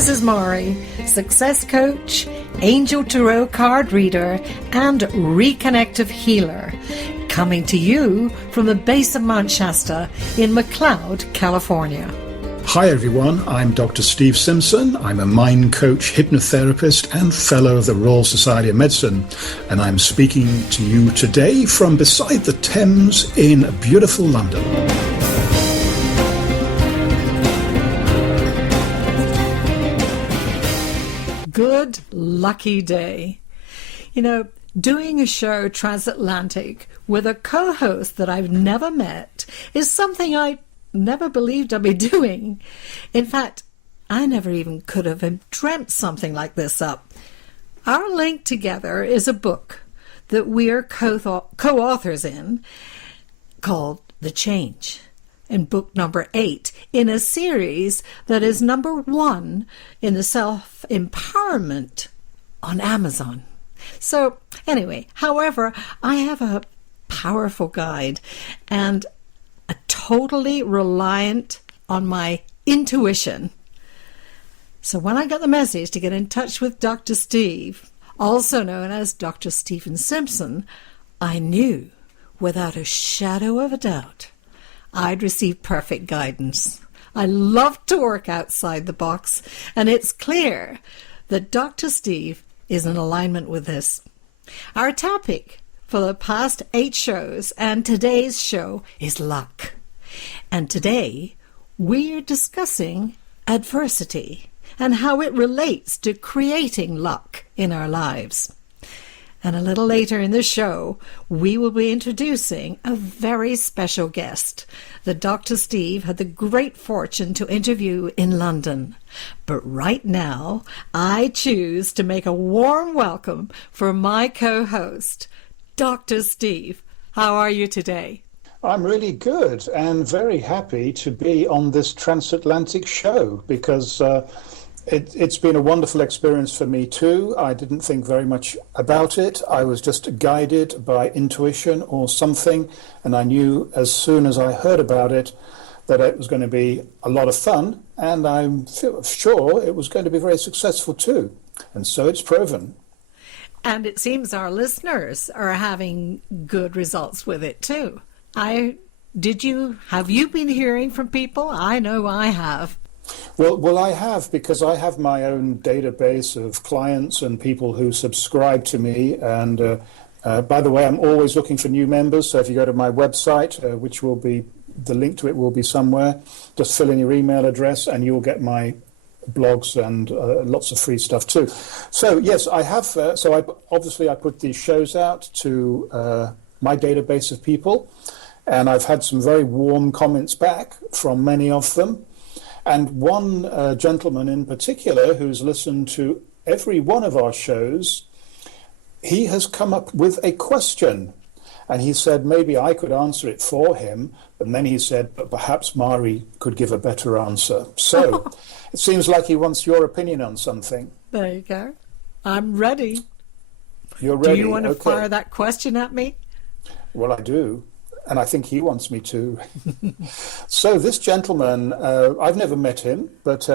This is Mahri, success coach, angel tarot card reader, and reconnective healer, coming to you from the base of Mount Shasta in McLeod, California. Hi everyone, I'm Dr. Steve Simpson. I'm a mind coach, hypnotherapist, and fellow of the Royal Society of Medicine. And I'm speaking to you today from beside the Thames in beautiful London. Good lucky day. You know, doing a show transatlantic with a co-host that I've never met is something I never believed I'd be doing. In fact, I never even could have dreamt something like this up. Our link together is a book that we are co-authors in called The Change, and book number 8 in a series that is number 1 in the self-empowerment on Amazon. So anyway, however, I have a powerful guide and a totally reliant on my intuition. So when I got the message to get in touch with Dr. Steve, also known as Dr. Stephen Simpson, I knew without a shadow of a doubt I'd receive perfect guidance. I love to work outside the box, and it's clear that Dr. Steve is in alignment with this. Our topic for the past 8 shows and today's show is luck. And today we're discussing adversity and how it relates to creating luck in our lives. And a little later in the show, we will be introducing a very special guest that Dr. Steve had the great fortune to interview in London. But right now, I choose to make a warm welcome for my co-host, Dr. Steve. How are you today? I'm really good and very happy to be on this transatlantic show because it's been a wonderful experience for me too. I didn't think very much about it. I was just guided by intuition or something, and I knew as soon as I heard about it that it was going to be a lot of fun, and I'm sure it was going to be very successful too. And so it's proven. And it seems our listeners are having good results with it too. Have you been hearing from people? I know I have. Well, I have, because I have my own database of clients and people who subscribe to me. And by the way, I'm always looking for new members. So if you go to my website, which will be, the link to it will be somewhere, just fill in your email address and you'll get my blogs and lots of free stuff too. So yes, I have. So I put these shows out to my database of people, and I've had some very warm comments back from many of them. And one gentleman in particular who's listened to every one of our shows, he has come up with a question. And he said maybe I could answer it for him. And then he said, but perhaps Mahri could give a better answer. So it seems like he wants your opinion on something. There you go. I'm ready. You're ready? Do you want to fire that question at me? Well, I do. And I think he wants me to. So this gentleman, I've never met him, but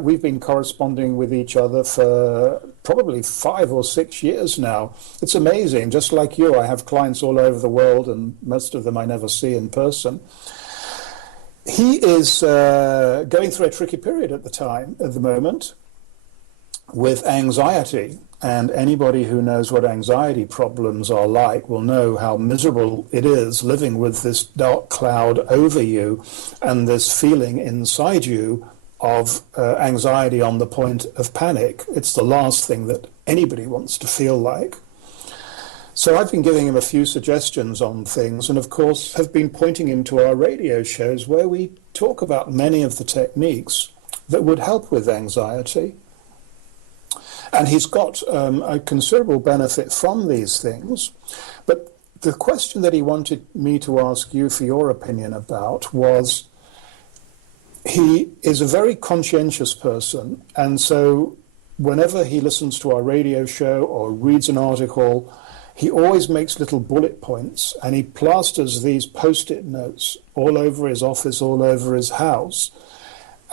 we've been corresponding with each other for probably 5 or 6 years now. It's amazing. Just like you, I have clients all over the world, and most of them I never see in person. He is going through a tricky period at the moment, with anxiety. And anybody who knows what anxiety problems are like will know how miserable it is living with this dark cloud over you and this feeling inside you of anxiety on the point of panic. It's the last thing that anybody wants to feel like. So I've been giving him a few suggestions on things, and of course have been pointing him to our radio shows where we talk about many of the techniques that would help with anxiety. And he's got a considerable benefit from these things. But the question that he wanted me to ask you for your opinion about was, he is a very conscientious person. And so whenever he listens to our radio show or reads an article, he always makes little bullet points, and he plasters these post-it notes all over his office, all over his house.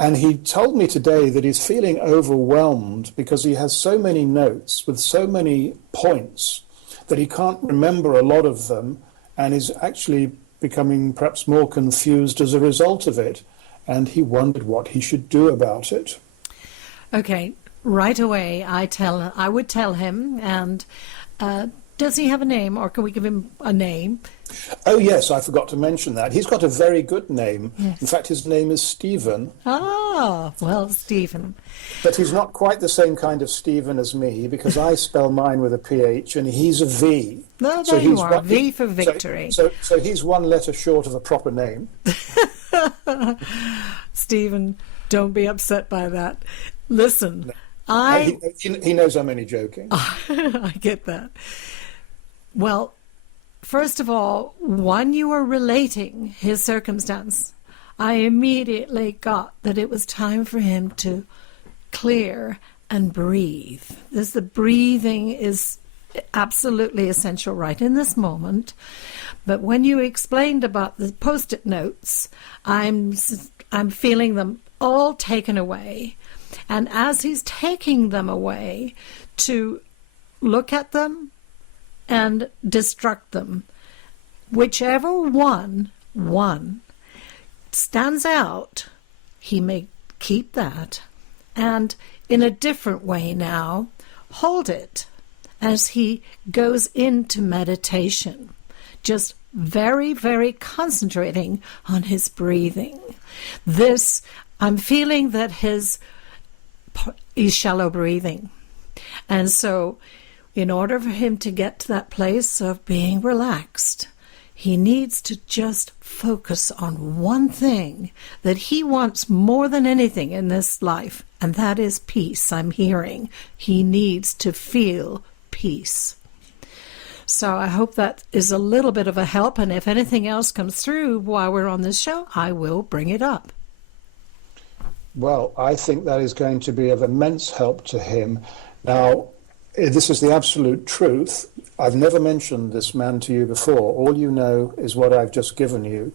And he told me today that he's feeling overwhelmed because he has so many notes with so many points that he can't remember a lot of them, and is actually becoming perhaps more confused as a result of it. And he wondered what he should do about it. Okay, right away I would tell him, and does he have a name, or can we give him a name? Oh yes, I forgot to mention that. He's got a very good name. Yes. In fact, his name is Stephen. Ah, well, Stephen. But he's not quite the same kind of Stephen as me, because I spell mine with a PH and he's a V. No, there you are, V for victory. So he's one letter short of a proper name. Stephen, don't be upset by that. Listen, He knows I'm only joking. I get that. Well, first of all, when you were relating his circumstance, I immediately got that it was time for him to clear and breathe. The breathing is absolutely essential right in this moment. But when you explained about the post-it notes, I'm feeling them all taken away. And as he's taking them away, to look at them and destruct them, whichever one stands out, he may keep that, and in a different way now, hold it as he goes into meditation, just very, very concentrating on his breathing. I'm feeling that he's shallow breathing. And so in order for him to get to that place of being relaxed, he needs to just focus on one thing that he wants more than anything in this life, and that is peace. I'm hearing he needs to feel peace. So I hope that is a little bit of a help, and if anything else comes through while we're on this show, I will bring it up. Well, I think that is going to be of immense help to him. Now, this is the absolute truth. I've never mentioned this man to you before. All you know is what I've just given you,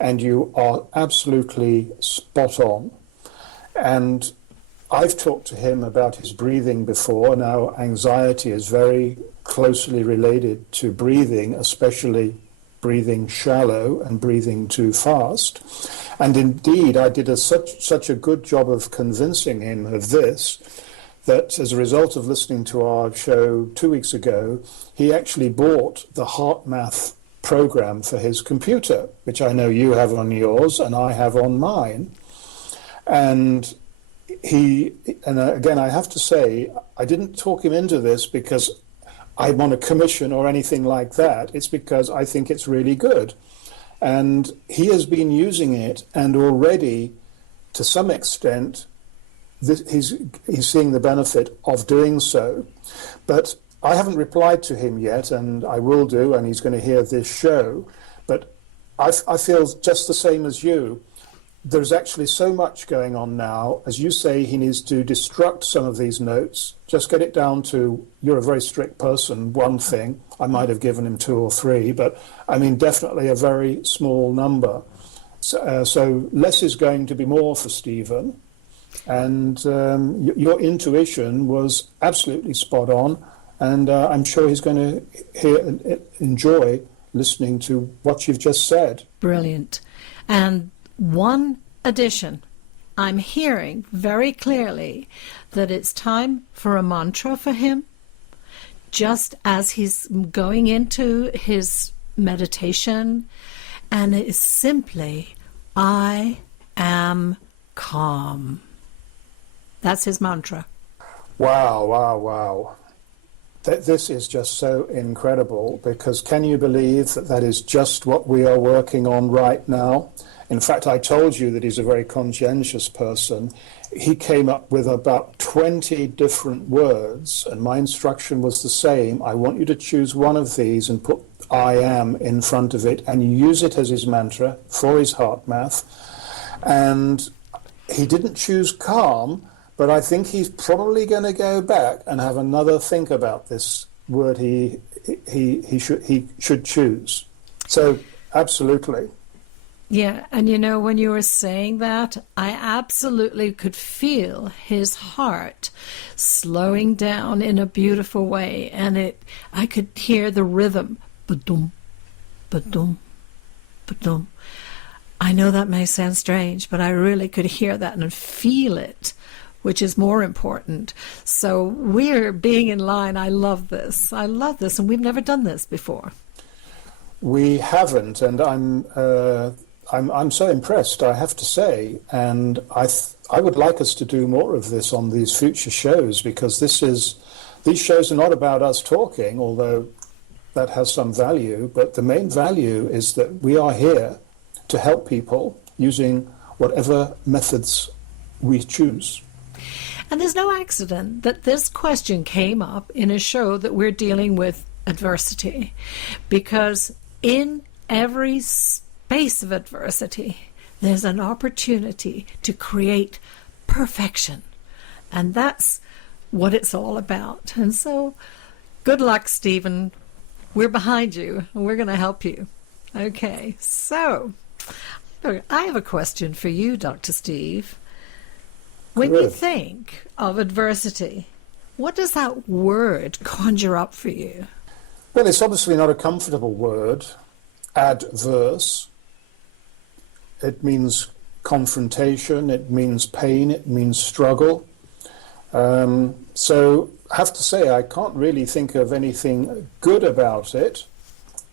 and you are absolutely spot on. And I've talked to him about his breathing before. Now, anxiety is very closely related to breathing, especially breathing shallow and breathing too fast. And indeed, I did such a good job of convincing him of this, that as a result of listening to our show 2 weeks ago, he actually bought the HeartMath program for his computer, which I know you have on yours and I have on mine. And again, I have to say, I didn't talk him into this because I want a commission or anything like that. It's because I think it's really good. And he has been using it, and already, to some extent, he's seeing the benefit of doing so. But I haven't replied to him yet, and I will do, and he's going to hear this show. But I feel just the same as you. There's actually so much going on now. As you say, he needs to destruct some of these notes, just get it down to, you're a very strict person, one thing. I might have given him 2 or 3, but I mean, definitely a very small number. So less is going to be more for Stephen. And your intuition was absolutely spot on. And I'm sure he's going to enjoy listening to what you've just said. Brilliant. And one addition, I'm hearing very clearly that it's time for a mantra for him, just as he's going into his meditation, and it is simply, I am calm. That's his mantra. Wow. This is just so incredible, because can you believe that is just what we are working on right now? In fact, I told you that he's a very conscientious person. He came up with about 20 different words, and my instruction was the same. I want you to choose one of these and put I am in front of it, and use it as his mantra for his HeartMath. And he didn't choose calm, but I think he's probably going to go back and have another think about this word he should choose. So, absolutely. Yeah, and you know, when you were saying that, I absolutely could feel his heart slowing down in a beautiful way, and I could hear the rhythm, ba-dum, ba-dum, ba-dum. I know that may sound strange, but I really could hear that and feel it, which is more important. So we're being in line. I love this. I love this, and we've never done this before. We haven't, and I'm so impressed, I have to say, and I would like us to do more of this on these future shows, because these shows are not about us talking, although that has some value, but the main value is that we are here to help people using whatever methods we choose. And there's no accident that this question came up in a show that we're dealing with adversity, because in every space of adversity, there's an opportunity to create perfection. And that's what it's all about. And so, good luck, Stephen. We're behind you, and we're going to help you. Okay, so I have a question for you, Dr. Steve. When you think of adversity, what does that word conjure up for you? Well, it's obviously not a comfortable word, adverse. It means confrontation, it means pain, it means struggle. So I have to say I can't really think of anything good about it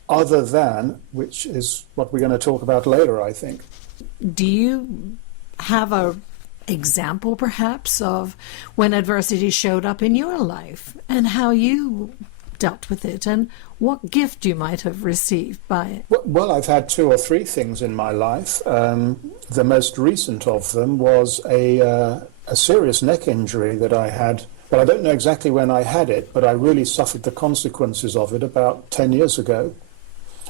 other than, which is what we're going to talk about later, I think. Do you have a example perhaps of when adversity showed up in your life and how you dealt with it and what gift you might have received by it? Well, I've had 2 or 3 things in my life. The most recent of them was a serious neck injury that I had. Well, I don't know exactly when I had it, but I really suffered the consequences of it about 10 years ago.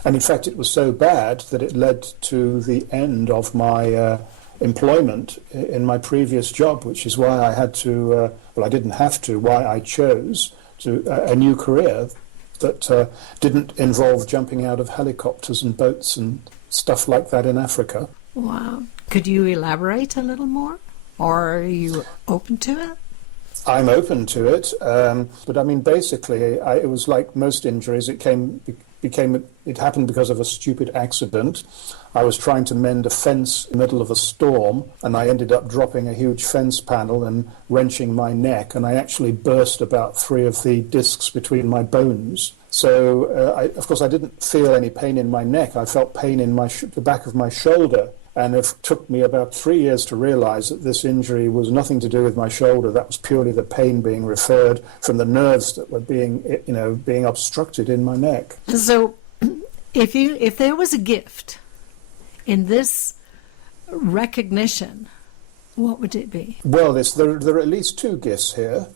And in fact, it was so bad that it led to the end of my employment in my previous job, which is why I had to, I didn't have to, why I chose a new career that didn't involve jumping out of helicopters and boats and stuff like that in Africa. Wow. Could you elaborate a little more? Or are you open to it? I'm open to it, but I mean, basically, it was like most injuries. It happened because of a stupid accident. I was trying to mend a fence in the middle of a storm, and I ended up dropping a huge fence panel and wrenching my neck, and I actually burst about 3 of the discs between my bones. So, of course, I didn't feel any pain in my neck. I felt pain in the back of my shoulder. And it took me about 3 years to realize that this injury was nothing to do with my shoulder. That was purely the pain being referred from the nerves that were being obstructed in my neck. So if there was a gift in this recognition, what would it be? Well, there are at least 2 gifts here.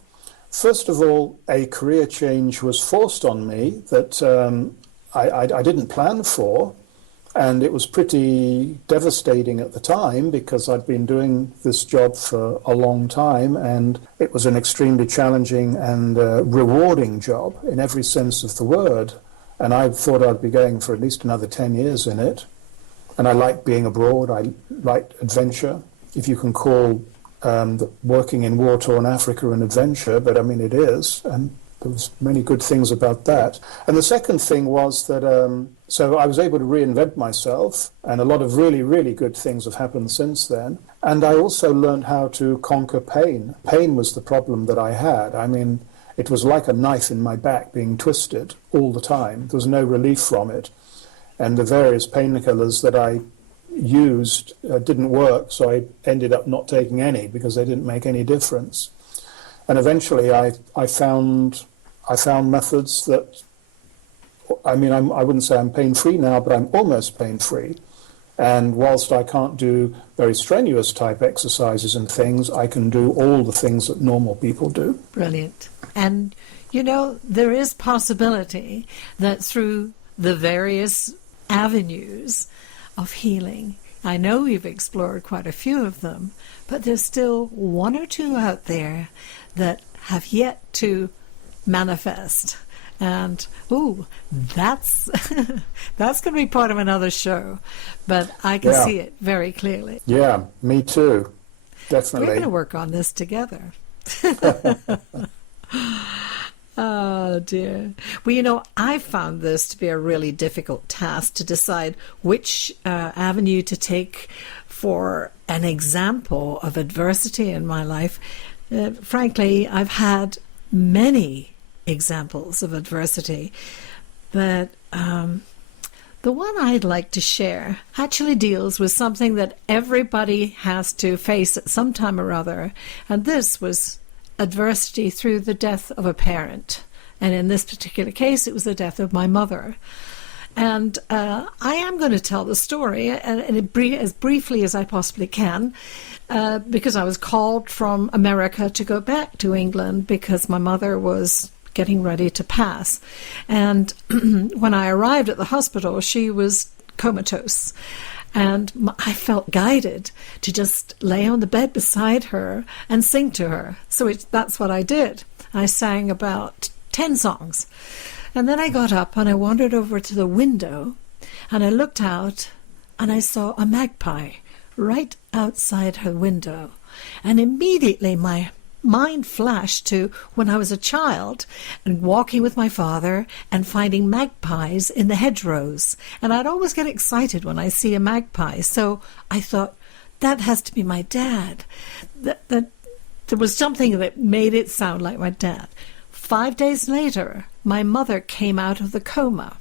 First of all, a career change was forced on me that I didn't plan for. And it was pretty devastating at the time because I'd been doing this job for a long time, and it was an extremely challenging and rewarding job in every sense of the word. And I thought I'd be going for at least another 10 years in it. And I liked being abroad. I liked adventure, if you can call working in war-torn Africa an adventure, but I mean it is. And there was many good things about that. And the second thing was that, so I was able to reinvent myself, and a lot of really, really good things have happened since then. And I also learned how to conquer pain. Pain was the problem that I had. I mean, it was like a knife in my back being twisted all the time. There was no relief from it. And the various painkillers that I used didn't work, so I ended up not taking any because they didn't make any difference. And eventually I found methods that, I mean, I wouldn't say I'm pain-free now, but I'm almost pain-free. And whilst I can't do very strenuous type exercises and things, I can do all the things that normal people do. Brilliant. And, you know, there is possibility that through the various avenues of healing, I know you've explored quite a few of them, but there's still 1 or 2 out there that have yet to manifest. And, that's that's going to be part of another show. But I can see it very clearly. Yeah, me too. Definitely. We're going to work on this together. Oh, dear. Well, I found this to be a really difficult task to decide which avenue to take for an example of adversity in my life. Frankly, I've had many examples of adversity, but the one I'd like to share actually deals with something that everybody has to face at some time or other, and this was adversity through the death of a parent. And in this particular case, it was the death of my mother. And I am going to tell the story as briefly as I possibly can, because I was called from America to go back to England because my mother was getting ready to pass. And when I arrived at the hospital, she was comatose. And I felt guided to just lay on the bed beside her and sing to her. So that's what I did. I sang about 10 songs. And then I got up and I wandered over to the window and I looked out and I saw a magpie right outside her window. And immediately my mind flashed to when I was a child and walking with my father and finding magpies in the hedgerows. And I'd always get excited when I see a magpie. So I thought, that has to be my dad. That there was something that made it sound like my dad. 5 days later, my mother came out of the coma.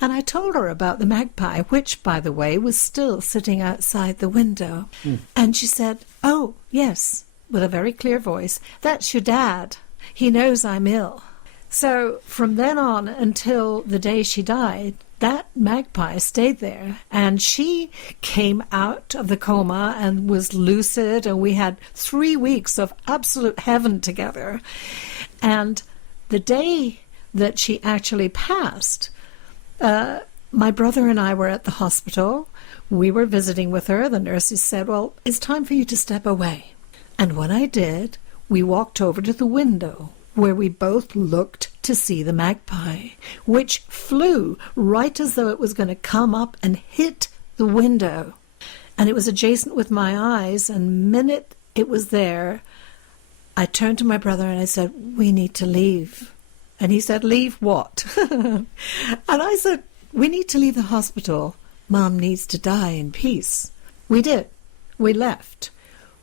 And I told her about the magpie, which, by the way, was still sitting outside the window. And she said, "Oh, yes," with a very clear voice, "that's your dad. He knows I'm ill." So from then on until the day she died, that magpie stayed there. And she came out of the coma and was lucid, and we had 3 weeks of absolute heaven together. And the day that she actually passed, my brother and I were at the hospital. We were visiting with her. The nurses said, "Well, it's time for you to step away." And when I did, we walked over to the window where we both looked to see the magpie, which flew right as though it was going to come up and hit the window. And it was adjacent with my eyes, and the minute it was there, I turned to my brother and I said, "We need to leave." And he said, "Leave what?" And I said, "We need to leave the hospital. Mom needs to die in peace." We did. We left.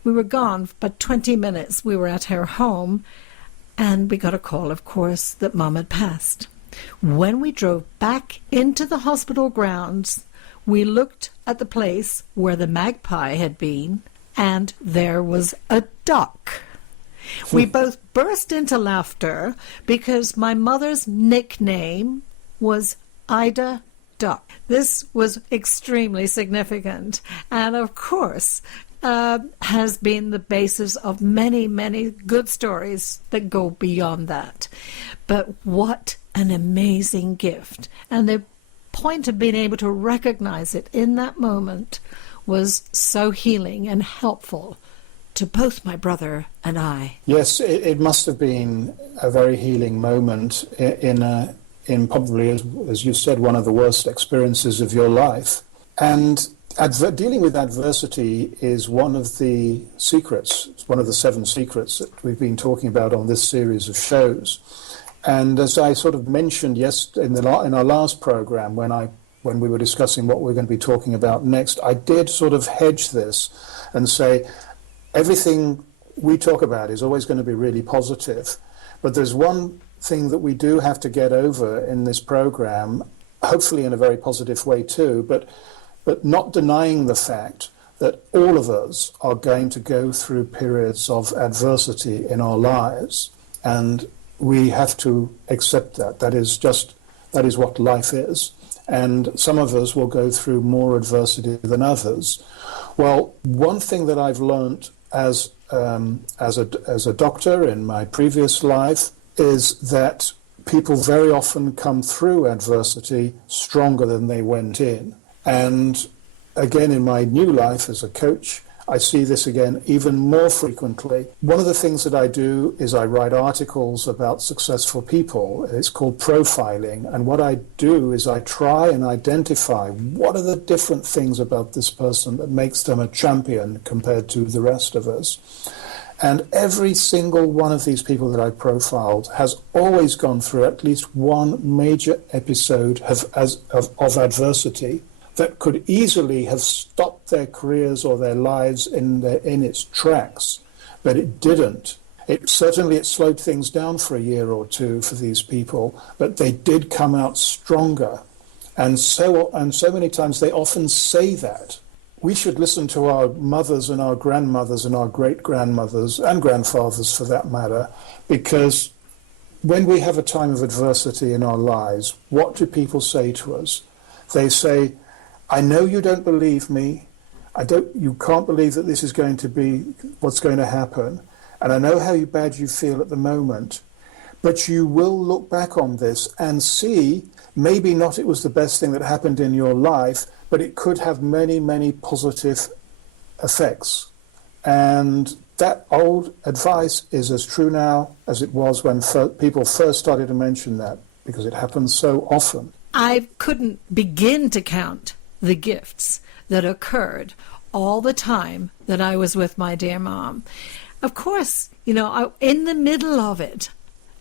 We were gone for 20 minutes. We were at her home, and we got a call, of course, that Mom had passed. When we drove back into the hospital grounds, we looked at the place where the magpie had been, and there was a duck. We both burst into laughter because my mother's nickname was Ida Duck. This was extremely significant, and of course has been the basis of many, many good stories that go beyond that. But what an amazing gift. And the point of being able to recognize it in that moment was so healing and helpful to both my brother and I. Yes, it must have been a very healing moment in probably, as you said, one of the worst experiences of your life. And dealing with adversity is one of the secrets. It's one of the 7 secrets that we've been talking about on this series of shows. And as I sort of mentioned in our last program, when we were discussing what we're going to be talking about next, I did sort of hedge this and say everything we talk about is always going to be really positive. But there's one thing that we do have to get over in this program, hopefully in a very positive way too, but not denying the fact that all of us are going to go through periods of adversity in our lives, and we have to accept that. That is what life is. And some of us will go through more adversity than others. Well, one thing that I've learned as a doctor in my previous life is that people very often come through adversity stronger than they went in. And again, in my new life as a coach, I see this again even more frequently. One of the things that I do is I write articles about successful people. It's called profiling. And what I do is I try and identify what are the different things about this person that makes them a champion compared to the rest of us. And every single one of these people that I profiled has always gone through at least one major episode of adversity that could easily have stopped their careers or their lives in its tracks, but it didn't. It slowed things down for a year or two for these people, but they did come out stronger. And so many times they often say that. We should listen to our mothers and our grandmothers and our great-grandmothers and grandfathers for that matter, because when we have a time of adversity in our lives, what do people say to us? They say, I know you don't believe me. You can't believe that this is going to be what's going to happen. And I know how bad you feel at the moment. But you will look back on this and see, maybe not it was the best thing that happened in your life, but it could have many, many positive effects. And that old advice is as true now as it was when people first started to mention that, because it happens so often. I couldn't begin to count the gifts that occurred all the time that I was with my dear mom. Of course, in the middle of it,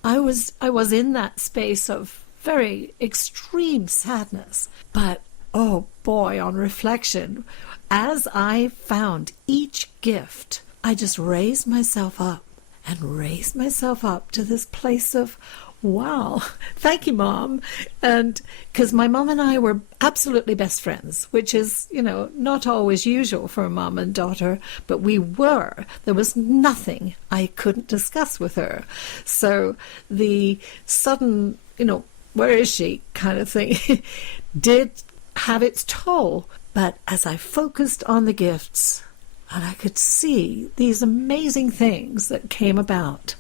I was in that space of very extreme sadness. But, oh boy, on reflection, as I found each gift, I just raised myself up to this place of, wow, thank you, Mom. And because my mom and I were absolutely best friends, which is, not always usual for a mom and daughter, but we were. There was nothing I couldn't discuss with her. So the sudden, where is she kind of thing did have its toll. But as I focused on the gifts and I could see these amazing things that came about,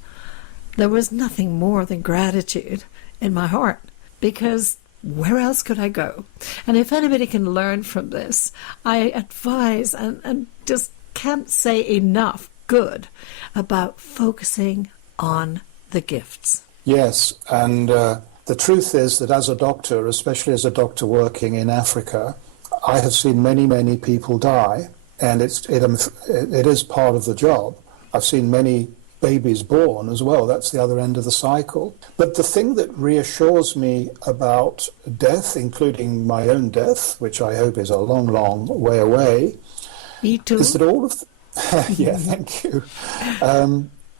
there was nothing more than gratitude in my heart, because where else could I go? And if anybody can learn from this, I advise and just can't say enough good about focusing on the gifts. Yes, and the truth is that as a doctor, especially as a doctor working in Africa, I have seen many, many people die, and it is part of the job. I've seen many babies born as well. That's the other end of the cycle. But the thing that reassures me about death, including my own death, which I hope is a long, long way away, me too, is that all of yeah, thank you.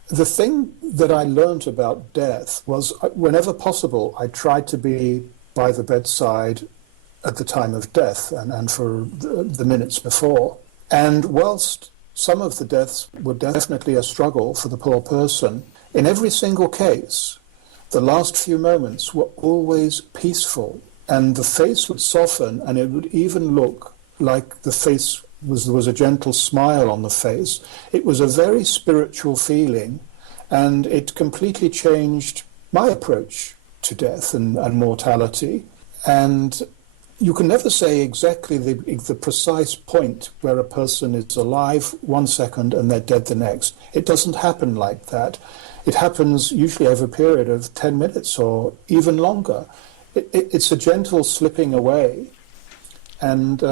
The thing that I learned about death was, whenever possible, I tried to be by the bedside at the time of death and for the minutes before. And whilst some of the deaths were definitely a struggle for the poor person, in every single case, the last few moments were always peaceful, and the face would soften, and it would even look like there was a gentle smile on the face. It was a very spiritual feeling, and it completely changed my approach to death and mortality. And you can never say exactly the precise point where a person is alive 1 second and they're dead the next. It doesn't happen like that. It happens usually over a period of 10 minutes or even longer. It's a gentle slipping away, and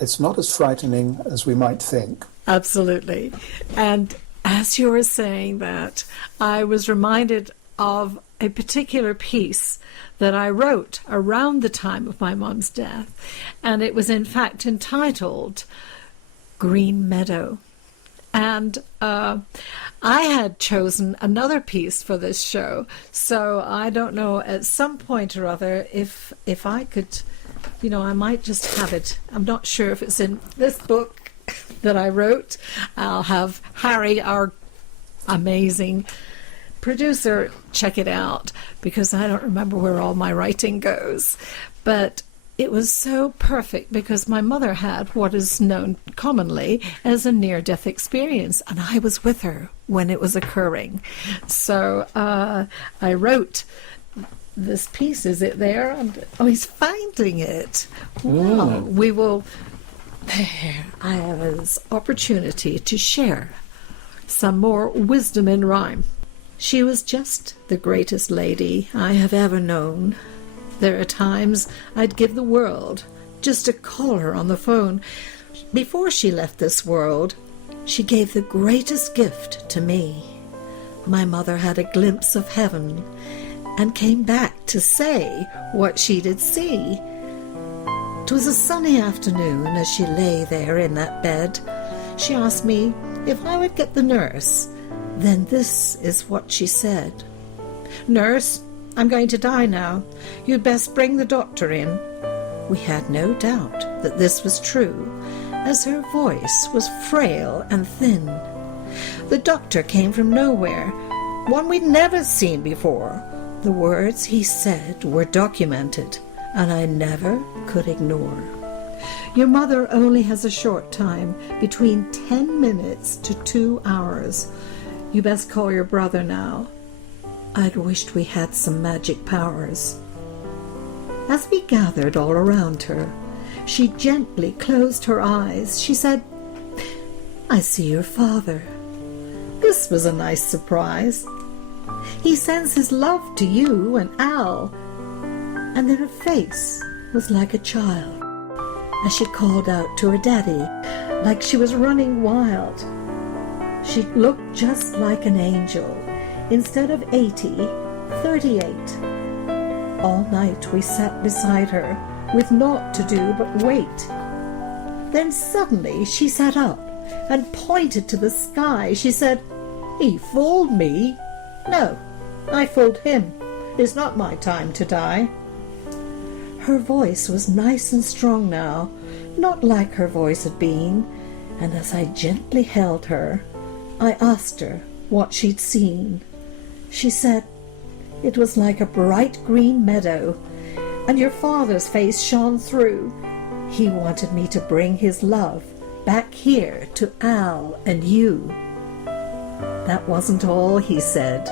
it's not as frightening as we might think. Absolutely. And as you were saying that, I was reminded of a particular piece that I wrote around the time of my mom's death, and it was in fact entitled Green Meadow. And I had chosen another piece for this show, so I don't know, at some point or other, if I could, I might just have it. I'm not sure if it's in this book that I wrote. I'll have Harry, our amazing producer, check it out, because I don't remember where all my writing goes. But it was so perfect because my mother had what is known commonly as a near-death experience, and I was with her when it was occurring. So I wrote this piece. Is it there? Oh, he's finding it. Wow. We will I have this opportunity to share some more wisdom in rhyme. She was just the greatest lady I have ever known. There are times I'd give the world just to call her on the phone. Before she left this world, she gave the greatest gift to me. My mother had a glimpse of heaven and came back to say what she did see. 'Twas a sunny afternoon as she lay there in that bed. She asked me if I would get the nurse. Then this is what she said. "Nurse, I'm going to die now. You'd best bring the doctor in." We had no doubt that this was true, as her voice was frail and thin. The doctor came from nowhere, one we'd never seen before. The words he said were documented, and I never could ignore. "Your mother only has a short time, between 10 minutes to 2 hours. You best call your brother now. I'd wished we had some magic powers." As we gathered all around her, she gently closed her eyes. She said, "I see your father." This was a nice surprise. "He sends his love to you and Al." And then her face was like a child as she called out to her daddy, like she was running wild. She looked just like an angel. Instead of 80, 38. All night we sat beside her, with naught to do but wait. Then suddenly she sat up and pointed to the sky. She said, "He fooled me. No, I fooled him. It's not my time to die." Her voice was nice and strong now, not like her voice had been, and as I gently held her, I asked her what she'd seen. She said, "It was like a bright green meadow, and your father's face shone through. He wanted me to bring his love back here to Al and you." That wasn't all he said.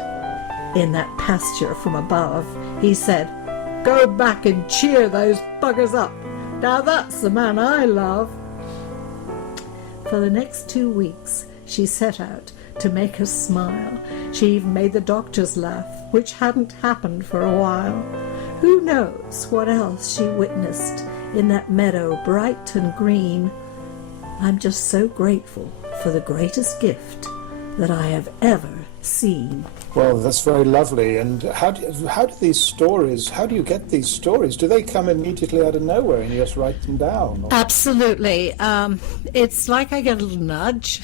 In that pasture from above, he said, "Go back and cheer those buggers up. Now that's the man I love." For the next 2 weeks, she set out to make us smile. She even made the doctors laugh, which hadn't happened for a while. Who knows what else she witnessed in that meadow bright and green. I'm just so grateful for the greatest gift that I have ever seen. Well, that's very lovely. And how do you get these stories? Do they come immediately out of nowhere and you just write them down? Or? Absolutely. It's like I get a little nudge.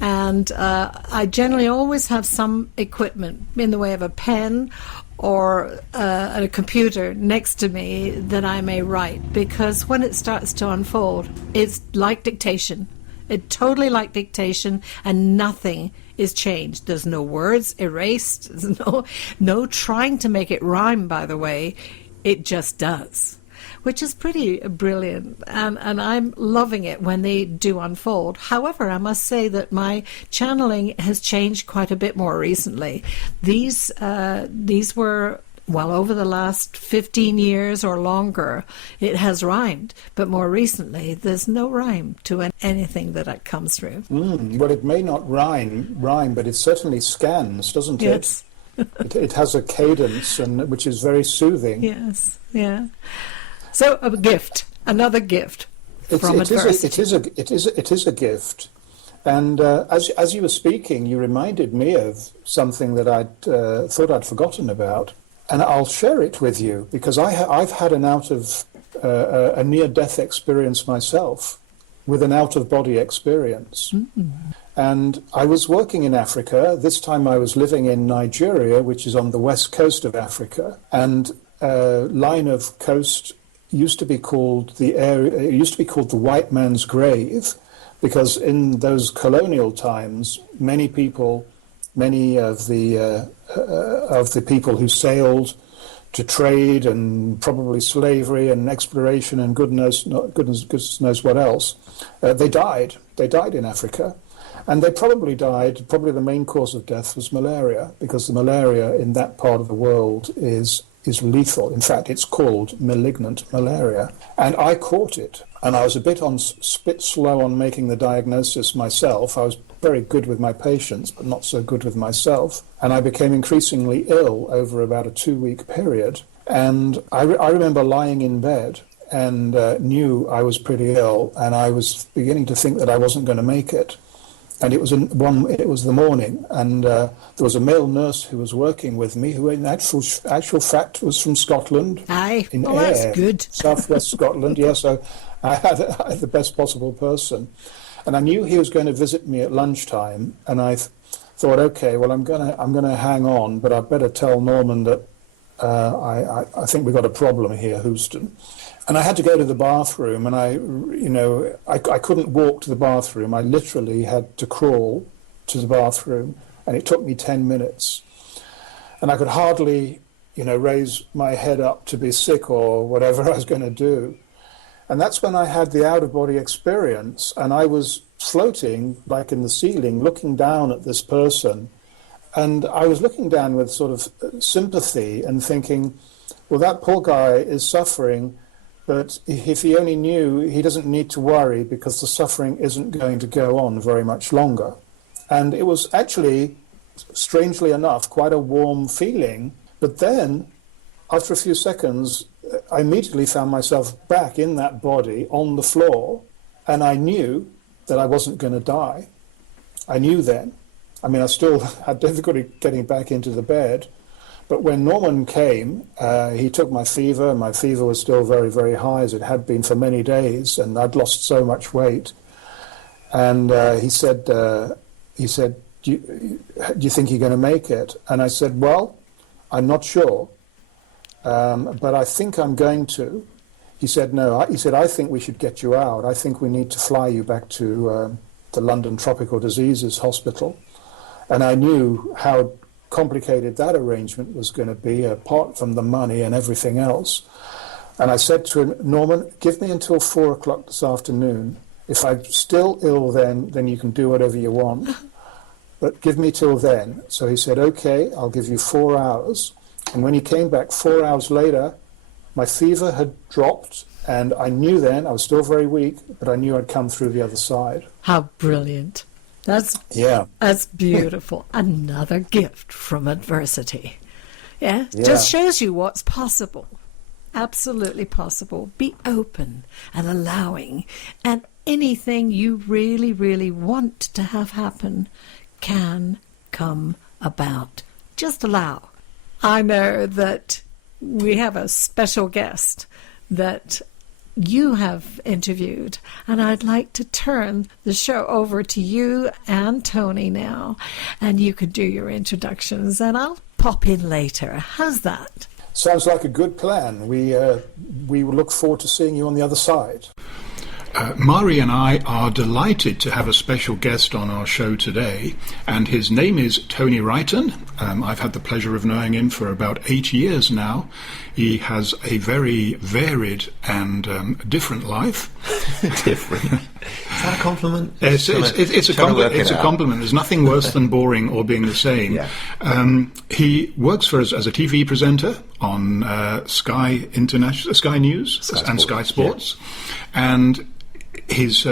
And I generally always have some equipment in the way of a pen or a computer next to me that I may write, because when it starts to unfold, it's like dictation. It's totally like dictation, and nothing is changed. There's no words erased. There's no trying to make it rhyme, by the way. It just does, which is pretty brilliant, and I'm loving it when they do unfold. However, I must say that my channeling has changed quite a bit more recently. These were, well, over the last 15 years or longer, it has rhymed, but more recently there's no rhyme to anything that comes through. Well, it may not rhyme, but it certainly scans, doesn't it? Yes. It has a cadence, which is very soothing. Yes, yeah. So a gift, another gift from adversity. It is a gift, and as you were speaking, you reminded me of something that I'd thought I'd forgotten about, and I'll share it with you because I've had a near-death experience myself, with an out-of-body experience. Mm-hmm. And I was working in Africa. This time I was living in Nigeria, which is on the west coast of Africa, and a line of coast used to be called the white man's grave, because in those colonial times, many of the people who sailed to trade, and probably slavery and exploration and goodness knows what else, they died in Africa. And they probably the main cause of death was malaria, because the malaria in that part of the world is is lethal. In fact, it's called malignant malaria. And I caught it. And I was a bit slow on making the diagnosis myself. I was very good with my patients, but not so good with myself. And I became increasingly ill over about a 2-week period. And I remember lying in bed and knew I was pretty ill, and I was beginning to think that I wasn't going to make it. And it was the morning, and there was a male nurse who was working with me, who in actual fact was from Scotland. Aye, in oh, Ayr, that's good. Southwest Scotland. Yeah, so I had the best possible person, and I knew he was going to visit me at lunchtime, and I thought, okay, well, I'm gonna hang on, but I better tell Norman that I think we've got a problem here, Houston. And I had to go to the bathroom, and I couldn't walk to the bathroom. I literally had to crawl to the bathroom, and it took me 10 minutes. And I could hardly, raise my head up to be sick or whatever I was going to do. And that's when I had the out-of-body experience, and I was floating like in the ceiling, looking down at this person. And I was looking down with sort of sympathy and thinking, well, that poor guy is suffering, but if he only knew, he doesn't need to worry because the suffering isn't going to go on very much longer. And it was actually, strangely enough, quite a warm feeling. But then, after a few seconds, I immediately found myself back in that body on the floor, and I knew that I wasn't going to die. I knew then. I mean, I still had difficulty getting back into the bed. But when Norman came, he took my fever. My fever was still very, very high, as it had been for many days, and I'd lost so much weight. And he said, do you think you're going to make it? And I said, well, I'm not sure, but I think I'm going to. He said, no. He said, I think we should get you out. I think we need to fly you back to the London Tropical Diseases Hospital. And I knew how complicated that arrangement was going to be, apart from the money and everything else. And I said to him, Norman, give me until 4 o'clock this afternoon. If I'm still ill then you can do whatever you want. But give me till then. So he said, okay, I'll give you 4 hours. And when he came back 4 hours later, my fever had dropped, and I knew then, I was still very weak, but I knew I'd come through the other side. How brilliant. That's beautiful. Another gift from adversity. Yeah? Just shows you what's possible. Absolutely possible. Be open and allowing, and anything you really, really want to have happen can come about. Just allow. I know that we have a special guest that you have interviewed, and I'd like to turn the show over to you and Tony now, and you could do your introductions, and I'll pop in later. How's that? Sounds like a good plan. We look forward to seeing you on the other side. Mahri and I are delighted to have a special guest on our show today, and his name is Tony Wrighton. I've had the pleasure of knowing him for about 8 years now. He has a very varied and different life. Different. Is that a compliment? It's a compliment. There's nothing worse than boring or being the same. Yeah. He works for us as a TV presenter on Sky News and Sky Sports, and his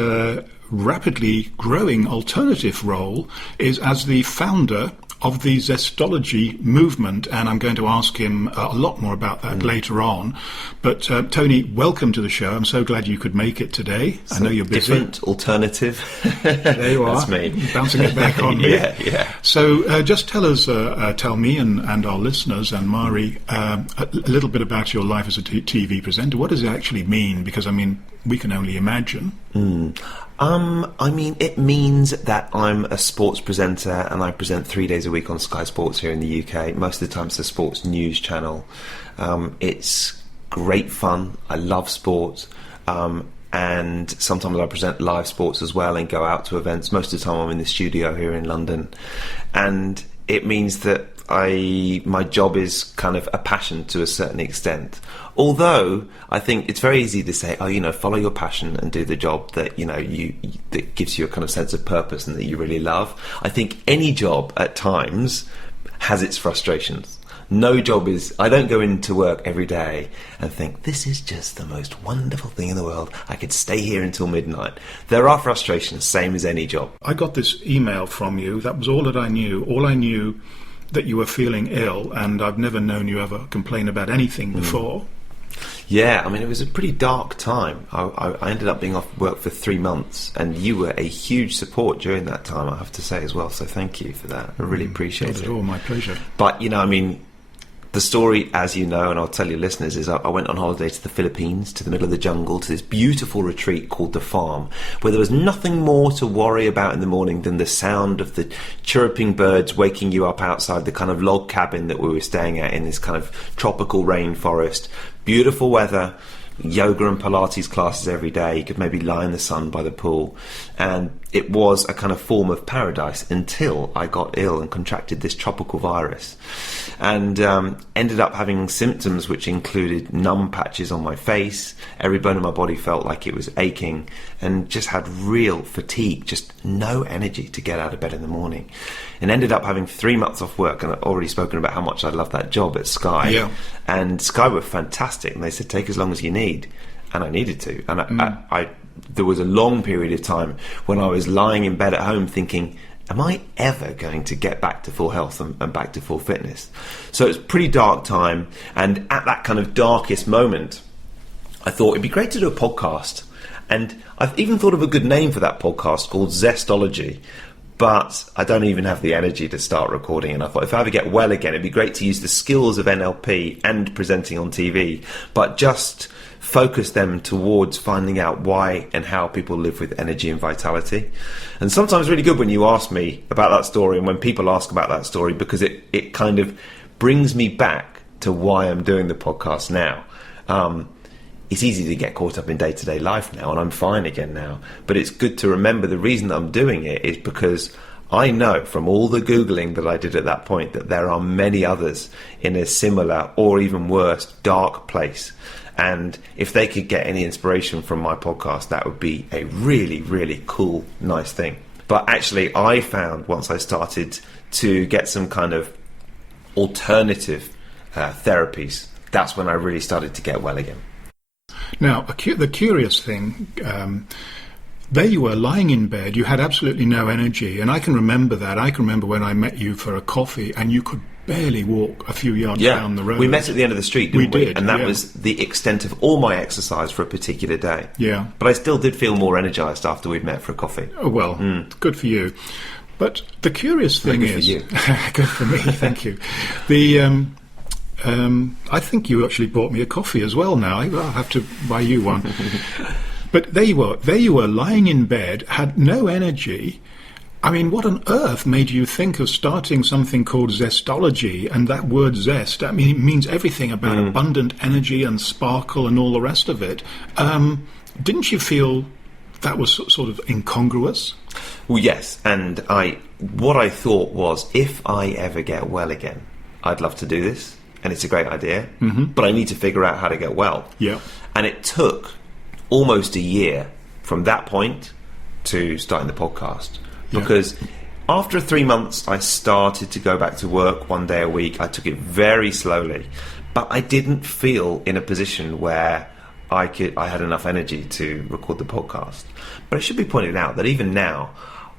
rapidly growing alternative role is as the founder of the Zestology movement, and I'm going to ask him a lot more about that later on. But Tony, welcome to the show. I'm so glad you could make it today. I know you're busy. Different, alternative. There you are. That's me. Bouncing it back on me. Yeah. So just tell me and our listeners and Mahri a little bit about your life as a TV presenter. What does it actually mean? Because, I mean, we can only imagine. It means that I'm a sports presenter, and I present 3 days a week on Sky Sports here in the UK. Most of the time it's a sports news channel. It's great fun. I love sport. And sometimes I present live sports as well and go out to events. Most of the time I'm in the studio here in London. And it means that my job is kind of a passion to a certain extent. Although I think it's very easy to say, follow your passion and do the job that that gives you a kind of sense of purpose and that you really love. I think any job at times has its frustrations. No job is... I don't go into work every day and think, this is just the most wonderful thing in the world. I could stay here until midnight. There are frustrations, same as any job. I got this email from you. That was all that I knew. All I knew that you were feeling ill, and I've never known you ever complain about anything before. Yeah, I mean, it was a pretty dark time. I ended up being off work for 3 months, and you were a huge support during that time, I have to say as well. So thank you for that. I really appreciate it. Not at all, my pleasure. But, you know, I mean, the story, as you know, and I'll tell your listeners, is I went on holiday to the Philippines, to the middle of the jungle, to this beautiful retreat called The Farm, where there was nothing more to worry about in the morning than the sound of the chirruping birds waking you up outside the kind of log cabin that we were staying at in this kind of tropical rainforest. Beautiful weather, yoga and Pilates classes every day. You could maybe lie in the sun by the pool. And it was a kind of form of paradise until I got ill and contracted this tropical virus. And ended up having symptoms which included numb patches on my face. Every bone in my body felt like it was aching, and just had real fatigue, just no energy to get out of bed in the morning. And ended up having 3 months off work, and I've already spoken about how much I love that job at Sky. Yeah. And Sky were fantastic, and they said, take as long as you need. And I needed to. And I there was a long period of time when I was lying in bed at home thinking, am I ever going to get back to full health and back to full fitness? So it was a pretty dark time, and at that kind of darkest moment, I thought it'd be great to do a podcast. And I've even thought of a good name for that podcast called Zestology, but I don't even have the energy to start recording. And I thought if I ever get well again, it'd be great to use the skills of NLP and presenting on TV, but just focus them towards finding out why and how people live with energy and vitality. And sometimes it's really good when you ask me about that story, and when people ask about that story, because it kind of brings me back to why I'm doing the podcast now. It's easy to get caught up in day-to-day life now, and I'm fine again now. But it's good to remember the reason that I'm doing it is because I know from all the Googling that I did at that point that there are many others in a similar or even worse dark place. And if they could get any inspiration from my podcast, that would be a really, really cool, nice thing. But actually, I found once I started to get some kind of alternative therapies, that's when I really started to get well again. Now, the curious thing, there you were lying in bed, you had absolutely no energy, and I can remember that. I can remember when I met you for a coffee, and you could barely walk a few yards down the road. We met at the end of the street, didn't we? Did, and that was the extent of all my exercise for a particular day. Yeah. But I still did feel more energised after we'd met for a coffee. Oh, well, good for you. But the curious thing is... Good for you. Good for me, thank you. I think you actually bought me a coffee as well now. I'll have to buy you one. But there you were lying in bed, had no energy. I mean, what on earth made you think of starting something called Zestology? And that word zest, I mean, it means everything about abundant energy and sparkle and all the rest of it. Didn't you feel that was sort of incongruous? Well, yes. And what I thought was, if I ever get well again, I'd love to do this. And it's a great idea. But I need to figure out how to get well. Yeah. And it took almost a year from that point to starting the podcast. Because after 3 months, I started to go back to work 1 day a week. I took it very slowly, but I didn't feel in a position where I had enough energy to record the podcast. But it should be pointed out that even now,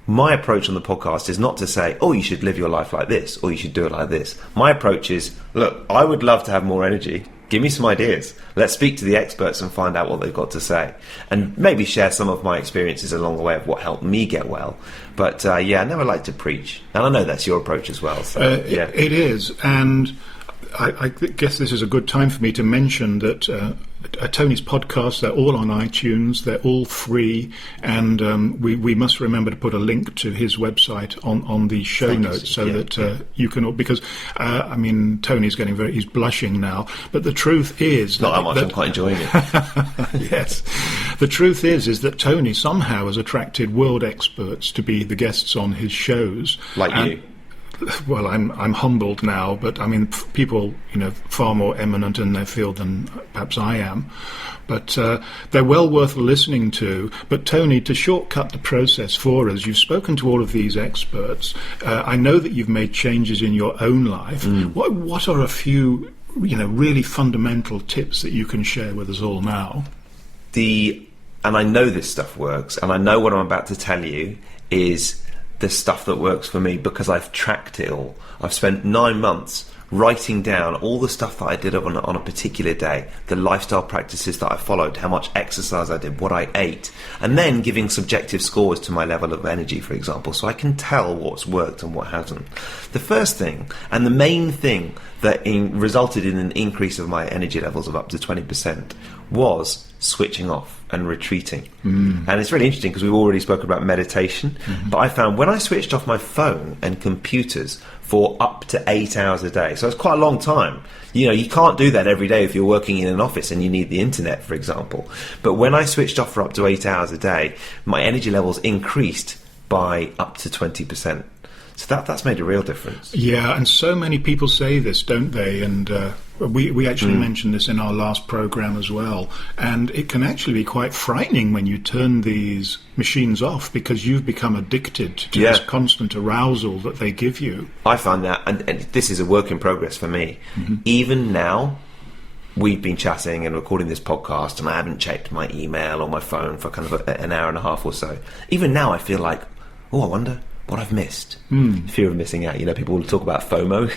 my approach on the podcast is not to say, oh, you should live your life like this, or you should do it like this. My approach is, look, I would love to have more energy. Give me some ideas. Let's speak to the experts and find out what they've got to say. And maybe share some of my experiences along the way of what helped me get well. But, I never like to preach. And I know that's your approach as well. So, It is. And I guess this is a good time for me to mention that Tony's podcasts, they're all on iTunes, they're all free, and we must remember to put a link to his website on the show notes so that you can, because I mean, Tony's he's blushing now, but the truth is not that much. I'm quite enjoying it. Yes, the truth is that Tony somehow has attracted world experts to be the guests on his shows, like you. well, I'm humbled now, but I mean, people, far more eminent in their field than perhaps I am. But they're well worth listening to. But Tony, to shortcut the process for us, you've spoken to all of these experts. I know that you've made changes in your own life. What are a few, really fundamental tips that you can share with us all now? And I know this stuff works, and I know what I'm about to tell you is the stuff that works for me because I've tracked it all. I've spent 9 months writing down all the stuff that I did on a particular day, the lifestyle practices that I followed, how much exercise I did, what I ate, and then giving subjective scores to my level of energy, for example, so I can tell what's worked and what hasn't. The first thing, and the main thing that resulted in an increase of my energy levels of up to 20%, was switching off and retreating. And it's really interesting because we've already spoken about meditation, but I found when I switched off my phone and computers for up to 8 hours a day, so it's quite a long time. You can't do that every day if you're working in an office and you need the internet, for example. But when I switched off for up to 8 hours a day, my energy levels increased by up to 20%. So that's made a real difference. Yeah, and so many people say this, don't they? And we actually mentioned this in our last program as well. And it can actually be quite frightening when you turn these machines off because you've become addicted to this constant arousal that they give you. I find that, and this is a work in progress for me. Even now, we've been chatting and recording this podcast, and I haven't checked my email or my phone for kind of an hour and a half or so. Even now, I feel like, I wonder what I've missed. Fear of missing out. People will talk about FOMO.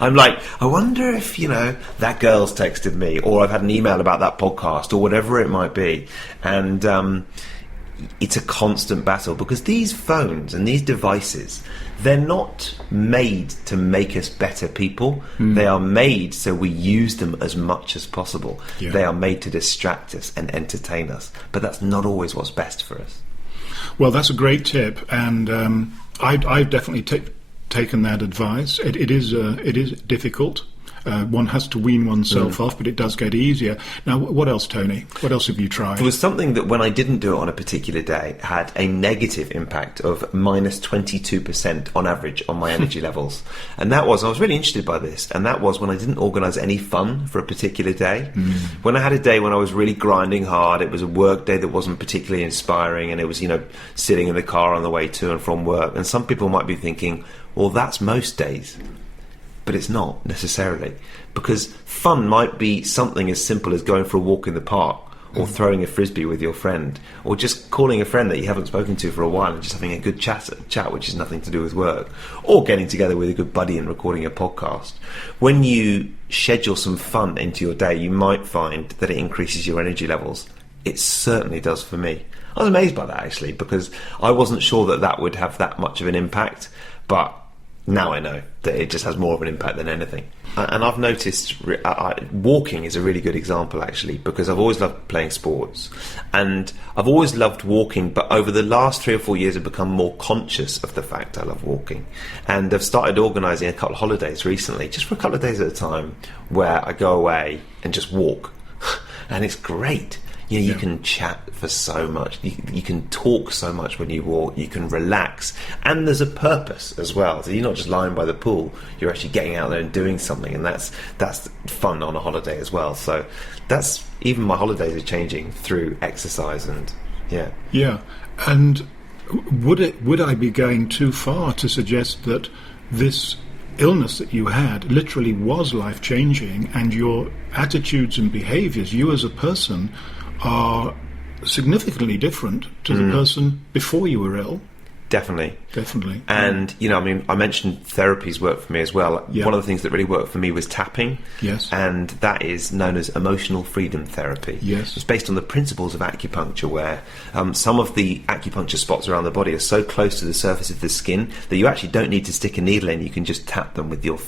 I'm like, I wonder if, that girl's texted me, or I've had an email about that podcast, or whatever it might be. And it's a constant battle because these phones and these devices, they're not made to make us better people. They are made so we use them as much as possible. They are made to distract us and entertain us. But that's not always what's best for us. Well, that's a great tip, and I've definitely taken that advice. It is difficult. One has to wean oneself off, but it does get easier. Now, what else, Tony? What else have you tried? It was something that when I didn't do it on a particular day had a negative impact of minus 22% on average on my energy levels. And I was really interested by this, and that was when I didn't organise any fun for a particular day. When I had a day when I was really grinding hard, it was a work day that wasn't particularly inspiring, and it was, sitting in the car on the way to and from work. And some people might be thinking, well, that's most days. But it's not necessarily, because fun might be something as simple as going for a walk in the park, or throwing a frisbee with your friend, or just calling a friend that you haven't spoken to for a while and just having a good chat which has nothing to do with work, or getting together with a good buddy and recording a podcast. When you schedule some fun into your day, you might find that it increases your energy levels. It certainly does for me. I was amazed by that, actually, because I wasn't sure that would have that much of an impact, but now I know that it just has more of an impact than anything. And I've noticed walking is a really good example, actually, because I've always loved playing sports. And I've always loved walking, but over the last 3 or 4 years I've become more conscious of the fact I love walking. And I've started organising a couple of holidays recently, just for a couple of days at a time, where I go away and just walk. And it's great. You can chat for so much. You can talk so much when you walk. You can relax. And there's a purpose as well. So you're not just lying by the pool. You're actually getting out there and doing something. And that's fun on a holiday as well. So even my holidays are changing through exercise and Yeah. And would I be going too far to suggest that this illness that you had literally was life-changing, and your attitudes and behaviours, you as a person, are significantly different to the person before you were ill? Definitely. And, I mentioned therapies work for me as well. Yeah. One of the things that really worked for me was tapping. Yes. And that is known as emotional freedom therapy. Yes. It's based on the principles of acupuncture, where some of the acupuncture spots around the body are so close to the surface of the skin that you actually don't need to stick a needle in. You can just tap them with your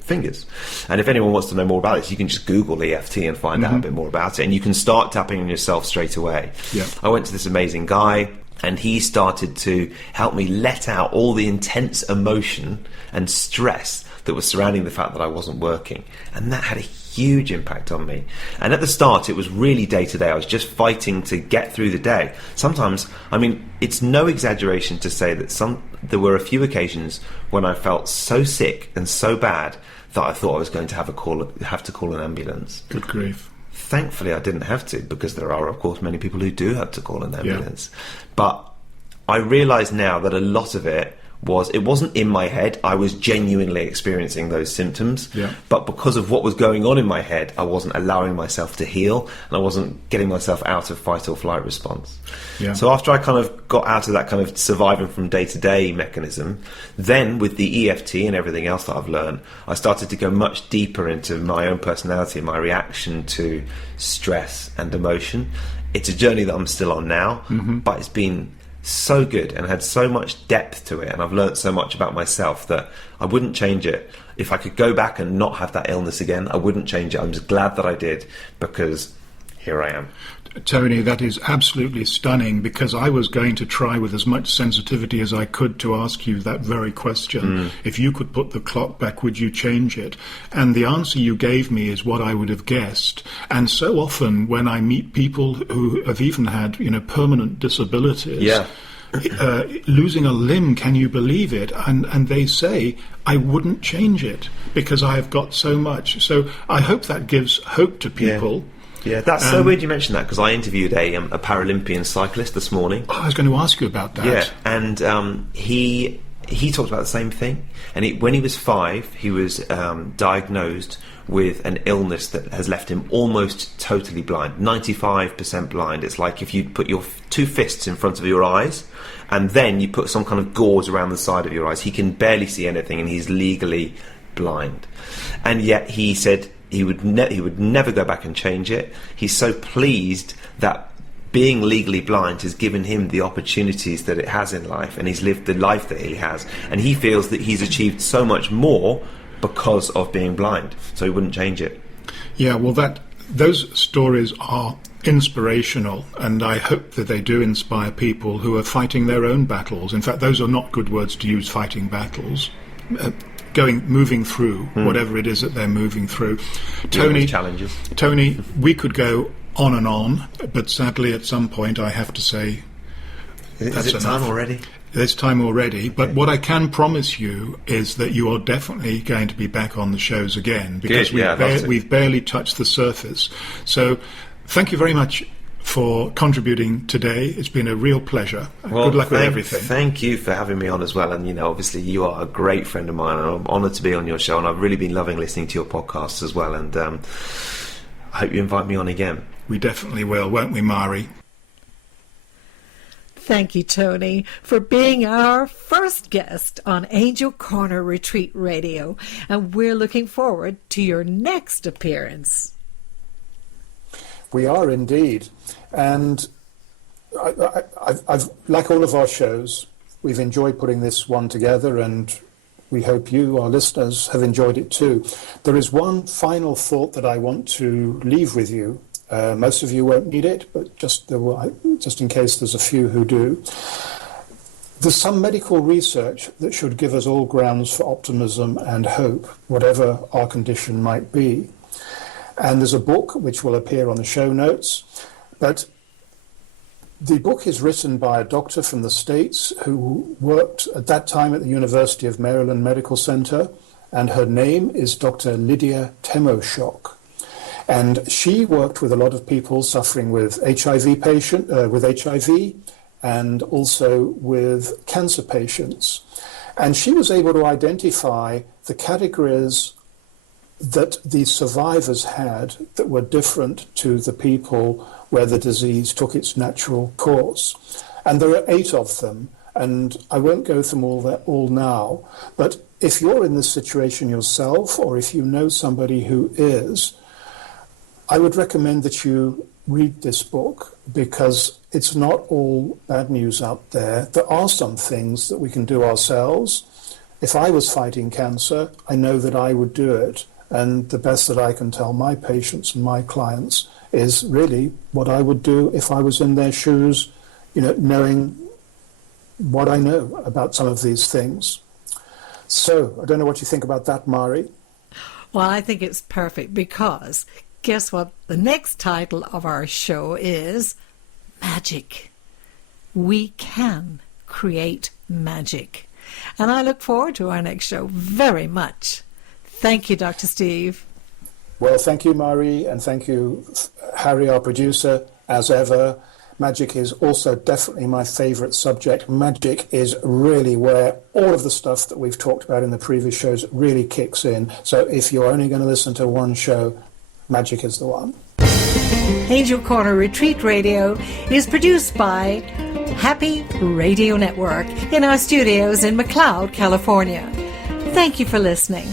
fingers. And if anyone wants to know more about this, you can just Google EFT and find out a bit more about it. And you can start tapping on yourself straight away. Yeah. I went to this amazing guy, and he started to help me let out all the intense emotion and stress that was surrounding the fact that I wasn't working. And that had a huge impact on me. And at the start, it was really day to day. I was just fighting to get through the day. Sometimes, I mean, it's no exaggeration to say that there were a few occasions when I felt so sick and so bad that I thought I was going to have to call an ambulance. Good grief. Thankfully, I didn't have to, because there are, of course, many people who do have to call an ambulance. Yeah. But I realise now that a lot of it wasn't in my head. I was genuinely experiencing those symptoms, but because of what was going on in my head, I wasn't allowing myself to heal, and I wasn't getting myself out of fight or flight response. So after I kind of got out of that kind of surviving from day-to-day mechanism, then with the EFT and everything else that I've learned, I started to go much deeper into my own personality and my reaction to stress and emotion. It's a journey that I'm still on now, but it's been so good and had so much depth to it, and I've learned so much about myself that I wouldn't change it. If I could go back and not have that illness again, I wouldn't change it. I'm just glad that I did, because here I am. Tony, that is absolutely stunning, because I was going to try with as much sensitivity as I could to ask you that very question. If you could put the clock back, would you change it? And the answer you gave me is what I would have guessed. And so often when I meet people who have even had, permanent disabilities, losing a limb, can you believe it? And they say, I wouldn't change it because I have got so much. So I hope that gives hope to people. Yeah, that's so weird you mentioned that, because I interviewed a Paralympian cyclist this morning. Oh, I was going to ask you about that. Yeah, and he talked about the same thing. And when he was 5, he was diagnosed with an illness that has left him almost totally blind, 95% blind. It's like if you put your 2 fists in front of your eyes and then you put some kind of gauze around the side of your eyes. He can barely see anything, and he's legally blind. And yet he said he would never go back and change it. He's so pleased that being legally blind has given him the opportunities that it has in life, and he's lived the life that he has, and he feels that he's achieved so much more because of being blind, so he wouldn't change it. Yeah, well, those stories are inspirational, and I hope that they do inspire people who are fighting their own battles. In fact, those are not good words to use, fighting battles. Moving through whatever it is that they're moving through. Challenges. Tony, we could go on and on, but sadly at some point I have to say that's enough. Time already? There's time already, but what I can promise you is that you are definitely going to be back on the shows again, because we've barely touched the surface. So thank you very much for contributing today. It's been a real pleasure. Well, good luck with everything. Thank you for having me on as well. And, obviously you are a great friend of mine, and I'm honoured to be on your show, and I've really been loving listening to your podcasts as well. And I hope you invite me on again. We definitely will, won't we, Mahri? Thank you, Tony, for being our first guest on Angel Corner Retreat Radio. And we're looking forward to your next appearance. We are indeed. And I've, like all of our shows, we've enjoyed putting this one together, and we hope you, our listeners, have enjoyed it too. There is one final thought that I want to leave with you. Most of you won't need it, but just in case there's a few who do. There's some medical research that should give us all grounds for optimism and hope, whatever our condition might be. And there's a book which will appear on the show notes. But the book is written by a doctor from the States who worked at that time at the University of Maryland Medical Center, and her name is Dr. Lydia Temoshok. And she worked with a lot of people suffering with HIV and also with cancer patients. And she was able to identify the categories that the survivors had that were different to the people where the disease took its natural course. And there are 8 of them, and I won't go through all now, but if you're in this situation yourself, or if you know somebody who is, I would recommend that you read this book, because it's not all bad news out there. There are some things that we can do ourselves. If I was fighting cancer, I know that I would do it. And the best that I can tell my patients and my clients is really what I would do if I was in their shoes, knowing what I know about some of these things. So I don't know what you think about that, Mahri. Well, I think it's perfect because guess what? The next title of our show is Magic. We can create magic. And I look forward to our next show very much. Thank you, Dr. Steve. Well, thank you, Mahri, and thank you, Harry, our producer, as ever. Magic is also definitely my favourite subject. Magic is really where all of the stuff that we've talked about in the previous shows really kicks in. So if you're only going to listen to one show, Magic is the one. Angel Corner Retreat Radio is produced by Happy Radio Network in our studios in McLeod, California. Thank you for listening.